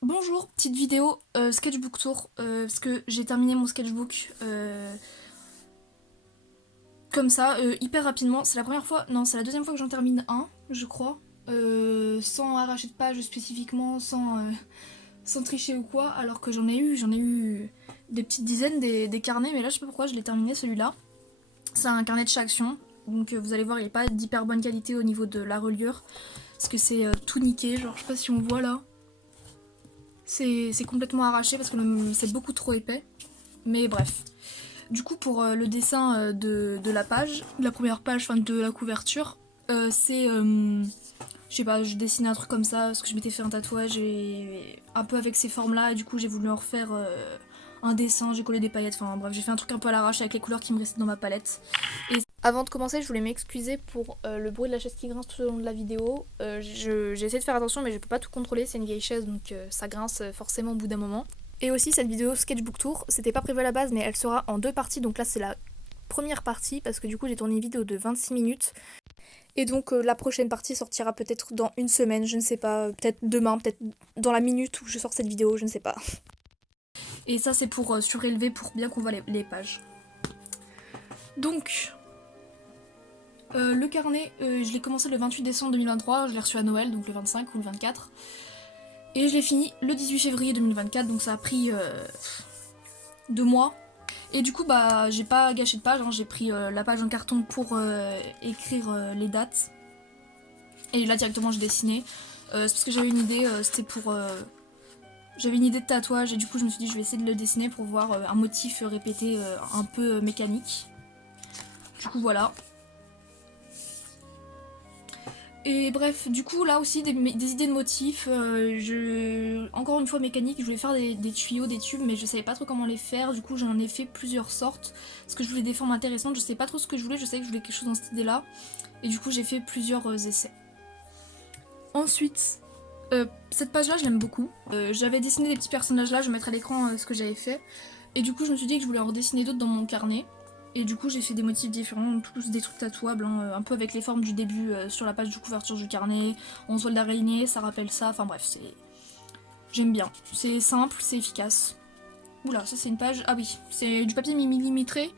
Bonjour, petite vidéo sketchbook tour, parce que j'ai terminé mon sketchbook comme ça, hyper rapidement. C'est la première fois, non, c'est la deuxième fois que j'en termine un, je crois, sans arracher de page spécifiquement, sans tricher ou quoi, alors que j'en ai eu des petites dizaines des carnets, mais là je sais pas pourquoi je l'ai terminé celui-là. C'est un carnet de chaque action, donc vous allez voir, il est pas d'hyper bonne qualité au niveau de la reliure, parce que c'est tout niqué, genre je sais pas si on voit là. C'est complètement arraché parce que c'est beaucoup trop épais. Mais bref. Du coup, pour le dessin de la page, de la première page, enfin de la couverture, c'est. Je sais pas, je dessinais un truc comme ça parce que je m'étais fait un tatouage et un peu avec ces formes-là. Et du coup, j'ai voulu en refaire un dessin, j'ai collé des paillettes. Enfin bref, j'ai fait un truc un peu à l'arrache avec les couleurs qui me restaient dans ma palette. Et avant de commencer, je voulais m'excuser pour le bruit de la chaise qui grince tout au long de la vidéo. J'ai essayé de faire attention, mais je peux pas tout contrôler. C'est une vieille chaise, donc ça grince forcément au bout d'un moment. Et aussi, cette vidéo Sketchbook Tour, c'était pas prévu à la base, mais elle sera en deux parties. Donc là, c'est la première partie, parce que du coup, j'ai tourné une vidéo de 26 minutes. Et donc, la prochaine partie sortira peut-être dans une semaine, je ne sais pas. Peut-être demain, peut-être dans la minute où je sors cette vidéo, je ne sais pas. Et ça, c'est pour surélever, pour bien qu'on voit les pages. Donc, le carnet, je l'ai commencé le 28 décembre 2023, je l'ai reçu à Noël, donc le 25 ou le 24. Et je l'ai fini le 18 février 2024, donc ça a pris 2 mois. Et du coup, bah, j'ai pas gâché de page, hein, j'ai pris la page en carton pour écrire les dates. Et là, directement, j'ai dessiné. C'est parce que j'avais une idée, c'était pour. J'avais une idée de tatouage, et du coup, je me suis dit, je vais essayer de le dessiner pour voir un motif répété un peu mécanique. Du coup, voilà. Et bref, du coup, là aussi, des idées de motifs. Encore une fois, mécanique, je voulais faire des tuyaux, des tubes, mais je savais pas trop comment les faire. Du coup, j'en ai fait plusieurs sortes. Parce que je voulais des formes intéressantes, je sais pas trop ce que je voulais, je savais que je voulais quelque chose dans cette idée-là. Et du coup, j'ai fait plusieurs essais. Ensuite, cette page-là, je l'aime beaucoup. J'avais dessiné des petits personnages là, je vais mettre à l'écran ce que j'avais fait. Et du coup, je me suis dit que je voulais en redessiner d'autres dans mon carnet. Et du coup, j'ai fait des motifs différents, tous des trucs tatouables, hein, un peu avec les formes du début sur la page de couverture du carnet. On voit d'araignée, ça rappelle ça. Enfin bref, c'est. J'aime bien. C'est simple, c'est efficace. Oula, ça c'est une page. Ah oui, c'est du papier millimétré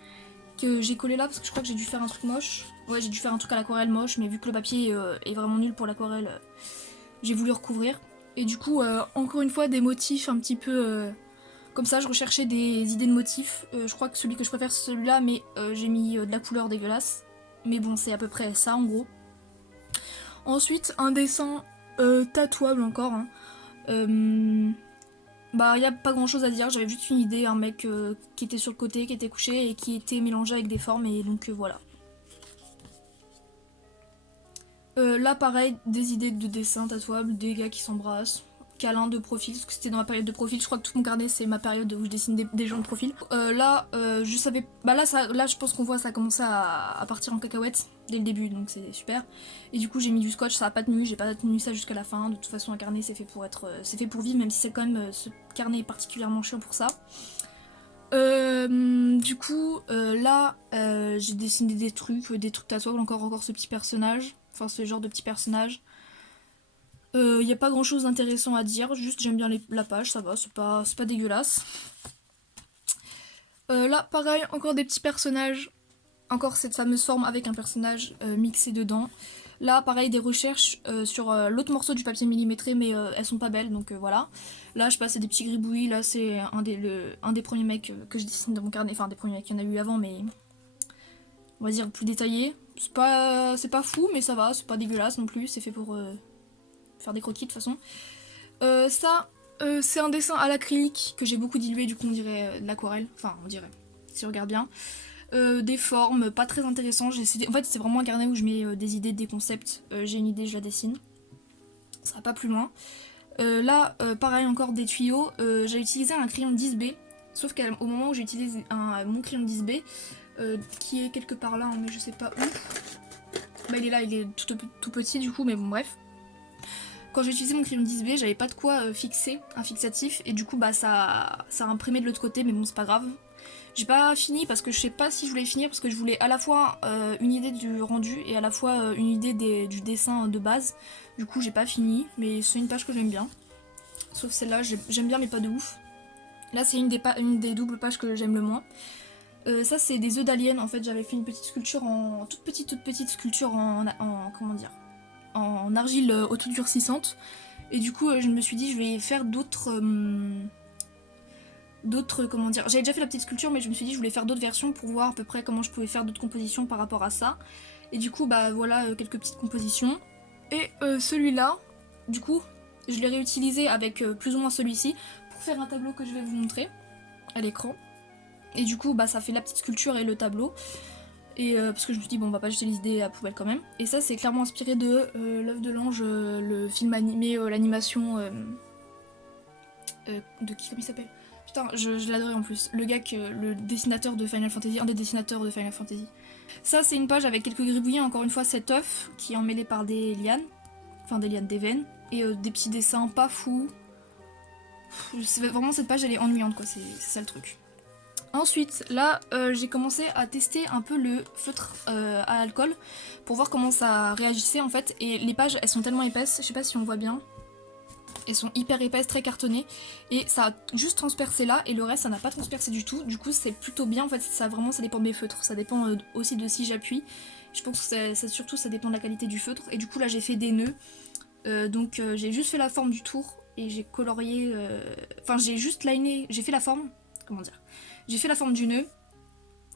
que j'ai collé là parce que je crois que j'ai dû faire un truc moche. Ouais, j'ai dû faire un truc à l'aquarelle moche, mais vu que le papier est vraiment nul pour l'aquarelle, j'ai voulu recouvrir. Et du coup, encore une fois, des motifs un petit peu comme ça. Je recherchais des idées de motifs. Je crois que celui que je préfère, c'est celui-là, mais j'ai mis de la couleur dégueulasse. Mais bon, c'est à peu près ça en gros. Ensuite, un dessin tatouable encore. Hein. Bah, y a pas grand chose à dire. J'avais juste une idée, un mec qui était sur le côté, qui était couché et qui était mélangé avec des formes, et donc voilà. Là, pareil, des idées de dessin tatouable, des gars qui s'embrassent, câlin de profil, parce que c'était dans ma période de profil. Je crois que tout mon carnet, c'est ma période où je dessine des gens de profil. Là, je savais. Bah là, je pense qu'on voit ça a commencé à partir en cacahuète dès le début, donc c'est super. Et du coup, j'ai mis du scotch, ça a pas tenu, j'ai pas tenu ça jusqu'à la fin. De toute façon, un carnet, c'est fait pour être, c'est fait pour vivre, même si c'est quand même ce carnet est particulièrement chiant pour ça. Du coup, là, j'ai dessiné des trucs tatouables, encore ce petit personnage, enfin ce genre de petit personnage. Y a pas grand chose d'intéressant à dire, juste j'aime bien la page, ça va, c'est pas dégueulasse. Là, pareil, encore des petits personnages, encore cette fameuse forme avec un personnage mixé dedans. Là, pareil, des recherches sur l'autre morceau du papier millimétré, mais elles sont pas belles, donc voilà. Là, je passe à des petits gribouillis. Là, c'est un des premiers mecs que je dessine dans mon carnet. Enfin, des premiers mecs, il y en a eu avant, mais on va dire plus détaillé. C'est pas fou, mais ça va, c'est pas dégueulasse non plus. C'est fait pour faire des croquis de toute façon. Ça, c'est un dessin à l'acrylique que j'ai beaucoup dilué, du coup, on dirait de l'aquarelle. Enfin, on dirait, si on regarde bien. Des formes pas très intéressantes. En fait, c'est vraiment un carnet où je mets des idées, des concepts. J'ai une idée, je la dessine. Ça va pas plus loin. Là, pareil, encore des tuyaux. J'ai utilisé un crayon 10B. Sauf qu'au moment où j'ai utilisé mon crayon 10B, qui est quelque part là, hein, mais je sais pas où. Bah, il est là, il est tout petit du coup, mais bon, bref. Quand j'ai utilisé mon crayon 10B, j'avais pas de quoi fixer un fixatif, et du coup, bah, ça a imprimé de l'autre côté, mais bon, c'est pas grave. J'ai pas fini parce que je sais pas si je voulais finir, parce que je voulais à la fois une idée du rendu et à la fois une idée du dessin de base. Du coup, j'ai pas fini, mais c'est une page que j'aime bien. sauf celle-là, j'aime bien mais pas de ouf. Là c'est une des doubles pages que j'aime le moins. Ça c'est des œufs d'alien, en fait j'avais fait une petite sculpture toute petite sculpture comment dire, en argile autodurcissante. Et du coup je me suis dit je vais faire d'autres comment dire, j'avais déjà fait la petite sculpture mais je me suis dit je voulais faire d'autres versions pour voir à peu près comment je pouvais faire d'autres compositions par rapport à ça. Et du coup bah voilà quelques petites compositions. Et celui-là, du coup je l'ai réutilisé avec plus ou moins celui-ci pour faire un tableau que je vais vous montrer à l'écran. Et du coup bah ça fait la petite sculpture et le tableau. Et parce que je me suis dit bon on va pas jeter les idées à la poubelle quand même. Et ça c'est clairement inspiré de L'œuf de l'ange, le film animé, l'animation de qui, comment il s'appelle? Putain, je l'adorais en plus. Le gars, le dessinateur de Final Fantasy, un des dessinateurs de Final Fantasy. Ça, c'est une page avec quelques gribouillis, encore une fois, cet œuf qui est emmêlé par des lianes. Enfin, des lianes, des veines. Et des petits dessins pas fous. Vraiment, cette page, elle est ennuyante, quoi. C'est ça le truc. Ensuite, là, j'ai commencé à tester un peu le feutre à alcool pour voir comment ça réagissait, en fait. Et les pages, elles sont tellement épaisses, je sais pas si on voit bien. Elles sont hyper épaisses, très cartonnées, et ça a juste transpercé là, et le reste ça n'a pas transpercé du tout. Du coup c'est plutôt bien, en fait ça dépend de mes feutres, ça dépend aussi de si j'appuie. Je pense que surtout ça dépend de la qualité du feutre. Et du coup là j'ai fait des nœuds, donc j'ai juste fait la forme du tour, et j'ai colorié, enfin j'ai juste liné, j'ai fait la forme, comment dire, j'ai fait la forme du nœud,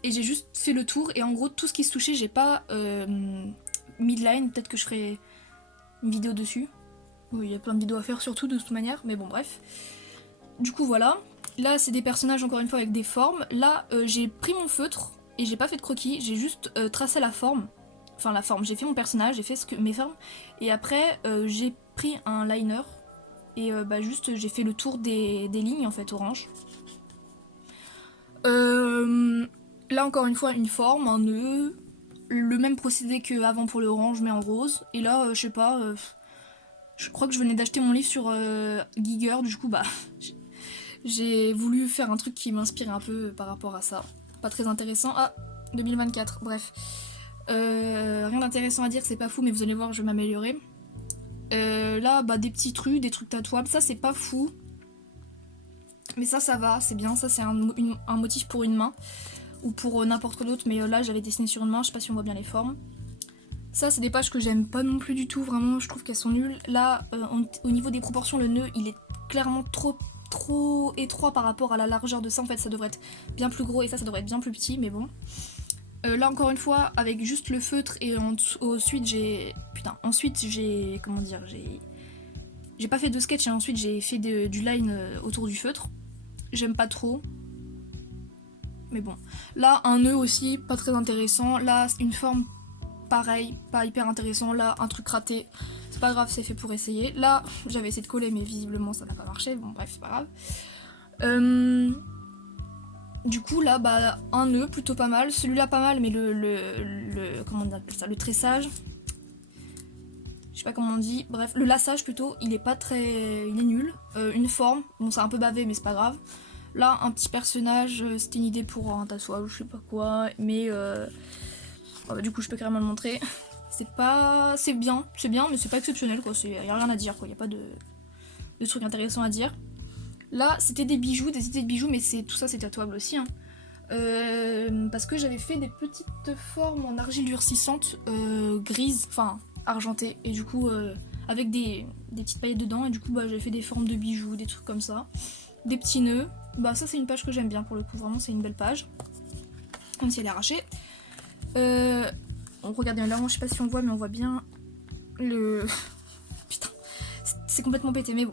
et j'ai juste fait le tour, et en gros tout ce qui se touchait j'ai pas mis de line, peut-être que je ferai une vidéo dessus. Il y a plein de vidéos à faire surtout de toute manière, mais bon bref. Du coup voilà, là c'est des personnages encore une fois avec des formes. Là j'ai pris mon feutre et j'ai pas fait de croquis, j'ai juste tracé la forme. Enfin la forme, j'ai fait mon personnage, j'ai fait mes formes. Et après j'ai pris un liner et juste j'ai fait le tour des lignes en fait orange. Là encore une fois une forme, un nœud, le même procédé qu'avant pour le orange mais en rose. Et là je sais pas... je crois que je venais d'acheter mon livre sur Giger, du coup bah j'ai voulu faire un truc qui m'inspire un peu par rapport à ça. Pas très intéressant. Ah, 2024, bref. Rien d'intéressant à dire, c'est pas fou, mais vous allez voir, je vais m'améliorer. Là, bah des petits trucs, des trucs tatouables, ça c'est pas fou. Mais ça va, c'est bien, ça c'est un motif pour une main. Ou pour n'importe quoi d'autre, mais là j'avais dessiné sur une main, je sais pas si on voit bien les formes. Ça, c'est des pages que j'aime pas non plus du tout, vraiment, je trouve qu'elles sont nulles. Là, au niveau des proportions, le nœud, il est clairement trop étroit par rapport à la largeur de ça. En fait, ça devrait être bien plus gros et ça devrait être bien plus petit, mais bon. Là, encore une fois, avec juste le feutre et ensuite, j'ai... Putain, ensuite, j'ai... Comment dire, j'ai pas fait de sketch et ensuite, j'ai fait du line autour du feutre. J'aime pas trop. Mais bon. Là, un nœud aussi, pas très intéressant. Là, une forme... Pareil, pas hyper intéressant. Là, un truc raté. C'est pas grave, c'est fait pour essayer. Là, j'avais essayé de coller, mais visiblement, ça n'a pas marché. Bon, bref, c'est pas grave. Du coup, là, bah, un nœud, plutôt pas mal. Celui-là, pas mal, mais comment on appelle ça, le tressage. Je sais pas comment on dit. Bref, le lassage, plutôt, il est pas très... Il est nul. Une forme. Bon, c'est un peu bavé, mais c'est pas grave. Là, un petit personnage. C'était une idée pour un tatouage, je sais pas quoi. Mais... du coup je peux carrément le montrer. C'est bien, mais c'est pas exceptionnel quoi, y a rien à dire quoi, y a pas de trucs intéressants à dire. Là c'était des bijoux, des idées de bijoux, mais tout ça c'est tatouable aussi hein. Parce que j'avais fait des petites formes en argile durcissante grise, enfin argentée, et du coup avec des petites paillettes dedans, et du coup bah j'avais fait des formes de bijoux, des trucs comme ça, des petits nœuds. Bah ça c'est une page que j'aime bien pour le coup, vraiment c'est une belle page, même si elle est arrachée. Regardez là, je sais pas si on voit, mais on voit bien le... Putain, c'est complètement pété, mais bon.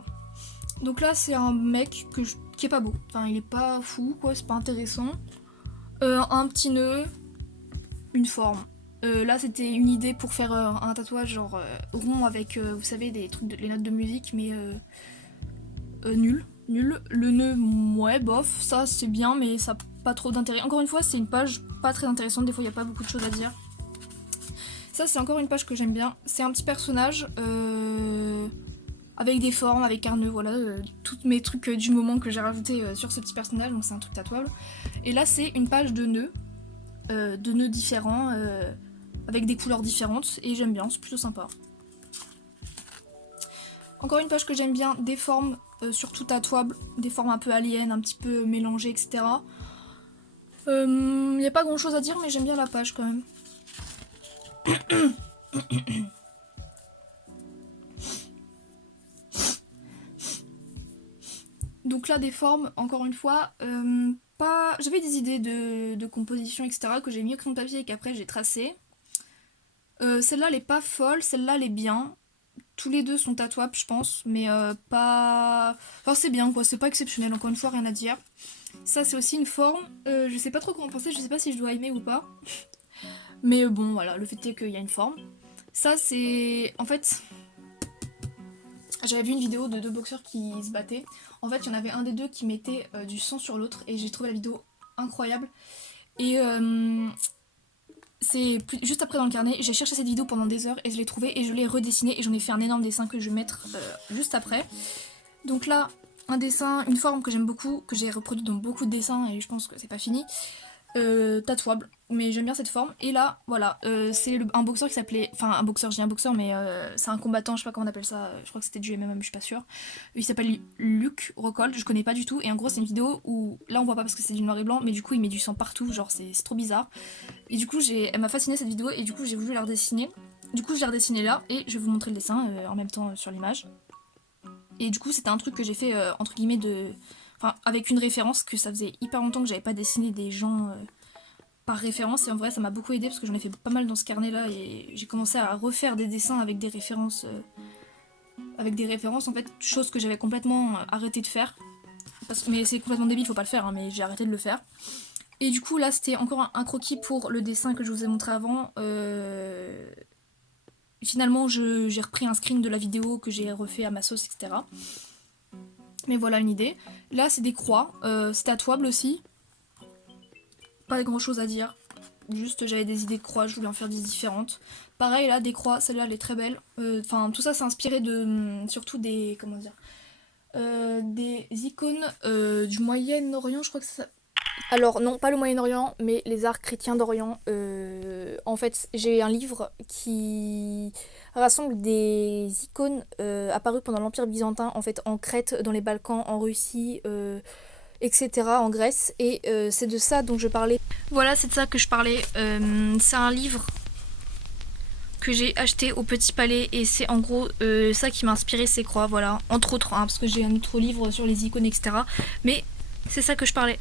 Donc là, c'est un mec qui est pas beau. Enfin, il est pas fou, quoi, c'est pas intéressant. Un petit nœud, une forme. Là, c'était une idée pour faire un tatouage genre rond avec, vous savez, des trucs, les notes de musique, mais nul. Le nœud, ouais, bof, ça c'est bien, mais ça n'a pas trop d'intérêt. Encore une fois, c'est une page pas très intéressante, des fois il n'y a pas beaucoup de choses à dire. Ça, c'est encore une page que j'aime bien. C'est un petit personnage avec des formes, avec un nœud, voilà. Tous mes trucs du moment que j'ai rajouté sur ce petit personnage, donc c'est un truc tatouable. Et là, c'est une page de nœuds différents, avec des couleurs différentes, et j'aime bien, c'est plutôt sympa. Encore une page que j'aime bien, des formes surtout tatouables, des formes un peu aliens, un petit peu mélangées, etc. Y a pas grand chose à dire, mais j'aime bien la page quand même. Donc là, des formes, encore une fois, pas... J'avais des idées de composition, etc. que j'ai mis au crayon de papier et qu'après j'ai tracé. Celle-là, elle est pas folle, celle-là, elle est bien. Tous les deux sont tatouables, je pense, mais pas... Enfin, c'est bien, quoi, c'est pas exceptionnel, encore une fois, rien à dire. Ça, c'est aussi une forme, je sais pas trop comment penser, je sais pas si je dois aimer ou pas. Mais bon, voilà, le fait est qu'il y a une forme. Ça, c'est... En fait... J'avais vu une vidéo de deux boxeurs qui se battaient. En fait, il y en avait un des deux qui mettait du sang sur l'autre et j'ai trouvé la vidéo incroyable. Et c'est juste après dans le carnet, j'ai cherché cette vidéo pendant des heures et je l'ai trouvée et je l'ai redessinée et j'en ai fait un énorme dessin que je vais mettre juste après. Donc là, un dessin, une forme que j'aime beaucoup, que j'ai reproduite dans beaucoup de dessins et je pense que c'est pas fini. Tatouable, mais j'aime bien cette forme. Et là, voilà, c'est un boxeur qui s'appelait... Enfin, un boxeur, je dis un boxeur, mais c'est un combattant, je sais pas comment on appelle ça, je crois que c'était du MMA, je suis pas sûre. Il s'appelle Luke Rockhold, je connais pas du tout. Et en gros, c'est une vidéo où, là on voit pas parce que c'est du noir et blanc, mais du coup il met du sang partout, genre c'est trop bizarre. Et du coup, elle m'a fasciné cette vidéo et du coup j'ai voulu la redessiner. Du coup, je l'ai redessiné là et je vais vous montrer le dessin en même temps sur l'image. Et du coup, c'était un truc que j'ai fait entre guillemets Enfin, avec une référence, que ça faisait hyper longtemps que j'avais pas dessiné des gens par référence, et en vrai ça m'a beaucoup aidé parce que j'en ai fait pas mal dans ce carnet là et j'ai commencé à refaire des dessins avec des références en fait, chose que j'avais complètement arrêté de faire. Mais c'est complètement débile, faut pas le faire, hein, mais j'ai arrêté de le faire. Et du coup là c'était encore un croquis pour le dessin que je vous ai montré avant. Finalement j'ai repris un screen de la vidéo que j'ai refait à ma sauce, etc. Mais voilà une idée. Là c'est des croix, c'est tatouable aussi. Pas grand chose à dire. Juste j'avais des idées de croix, je voulais en faire des différentes. Pareil là, des croix, celle-là elle est très belle. Enfin tout ça c'est inspiré de surtout des... comment dire, des icônes du Moyen-Orient, je crois que ça... Alors non, pas le Moyen-Orient, mais les arts chrétiens d'Orient. En fait, j'ai un livre qui rassemble des icônes apparues pendant l'Empire byzantin, en fait en Crète, dans les Balkans, en Russie, etc., en Grèce. Et c'est de ça dont je parlais. Voilà, c'est de ça que je parlais. C'est un livre que j'ai acheté au Petit Palais et c'est en gros ça qui m'a inspiré ces croix, voilà. Entre autres, hein, parce que j'ai un autre livre sur les icônes, etc. Mais c'est ça que je parlais.